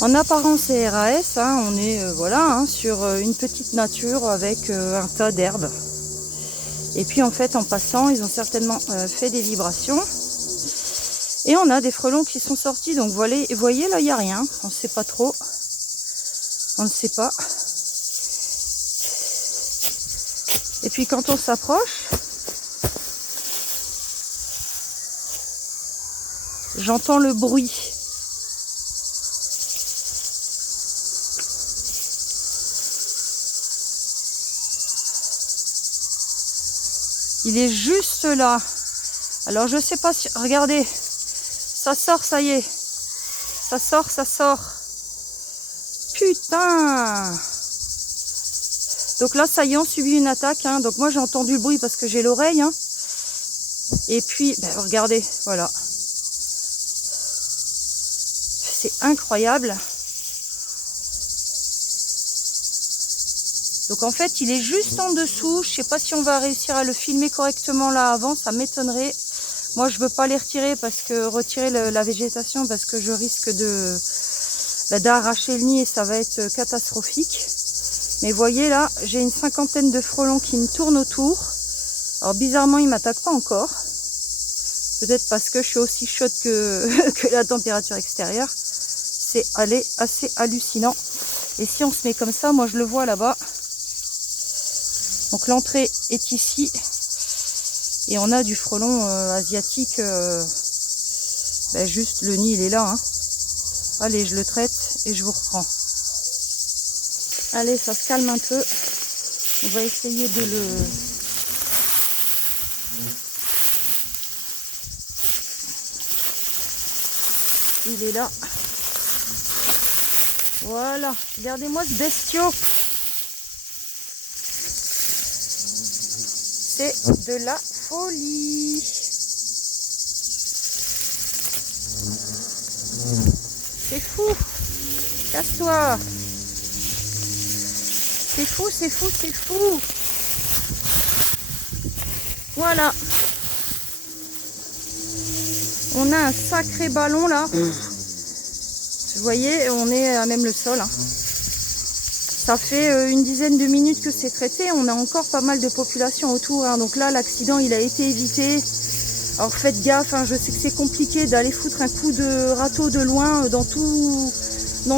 En apparence c'est RAS, hein, on est voilà, hein, sur une petite nature avec un tas d'herbes. Et puis en fait en passant ils ont certainement fait des vibrations. Et on a des frelons qui sont sortis, donc voyez là il n'y a rien, on ne sait pas trop. On ne sait pas. Et puis quand on s'approche, j'entends le bruit. Il est juste là. Alors je sais pas si... Regardez, ça sort, ça y est. Ça sort, ça sort. Putain! Donc là, ça y est, on subit une attaque. Hein. Donc moi, j'ai entendu le bruit parce que j'ai l'oreille. Hein. Et puis, ben, regardez, voilà. C'est incroyable. Donc en fait, il est juste en dessous. Je sais pas si on va réussir à le filmer correctement là avant. Ça m'étonnerait. Moi, je veux pas les retirer parce que retirer la végétation parce que je risque d'arracher le nid et ça va être catastrophique. Mais voyez là, j'ai une cinquantaine de frelons qui me tournent autour. Alors bizarrement, ils m'attaquent pas encore. Peut-être parce que je suis aussi chaude que, que la température extérieure. C'est assez hallucinant. Et si on se met comme ça, moi je le vois là-bas. Donc l'entrée est ici. Et on a du frelon asiatique. Ben juste le nid il est là. Hein. Allez, je le traite et je vous reprends. Allez, ça se calme un peu. On va essayer de le... Il est là. Voilà. Regardez-moi ce bestiau. C'est de la folie. C'est fou. Casse-toi. C'est fou, c'est fou, c'est fou. Voilà. On a un sacré ballon là. Vous voyez, on est à même le sol. Hein. Ça fait une dizaine de minutes que c'est traité. On a encore pas mal de population autour. Hein. Donc là, l'accident, il a été évité. Alors faites gaffe, hein. Je sais que c'est compliqué d'aller foutre un coup de râteau de loin dans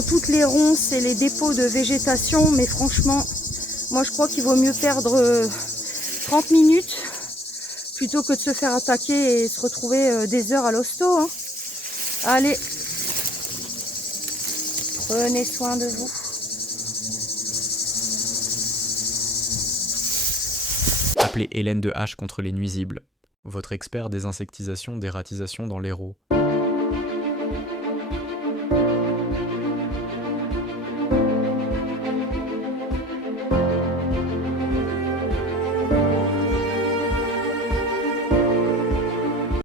toutes les ronces et les dépôts de végétation. Mais franchement, moi je crois qu'il vaut mieux perdre 30 minutes plutôt que de se faire attaquer et se retrouver des heures à l'hosto. Hein. Allez, prenez soin de vous. Appelez Hélène de H contre les nuisibles, votre expert des insectisations, dératisation dans l'Hérault.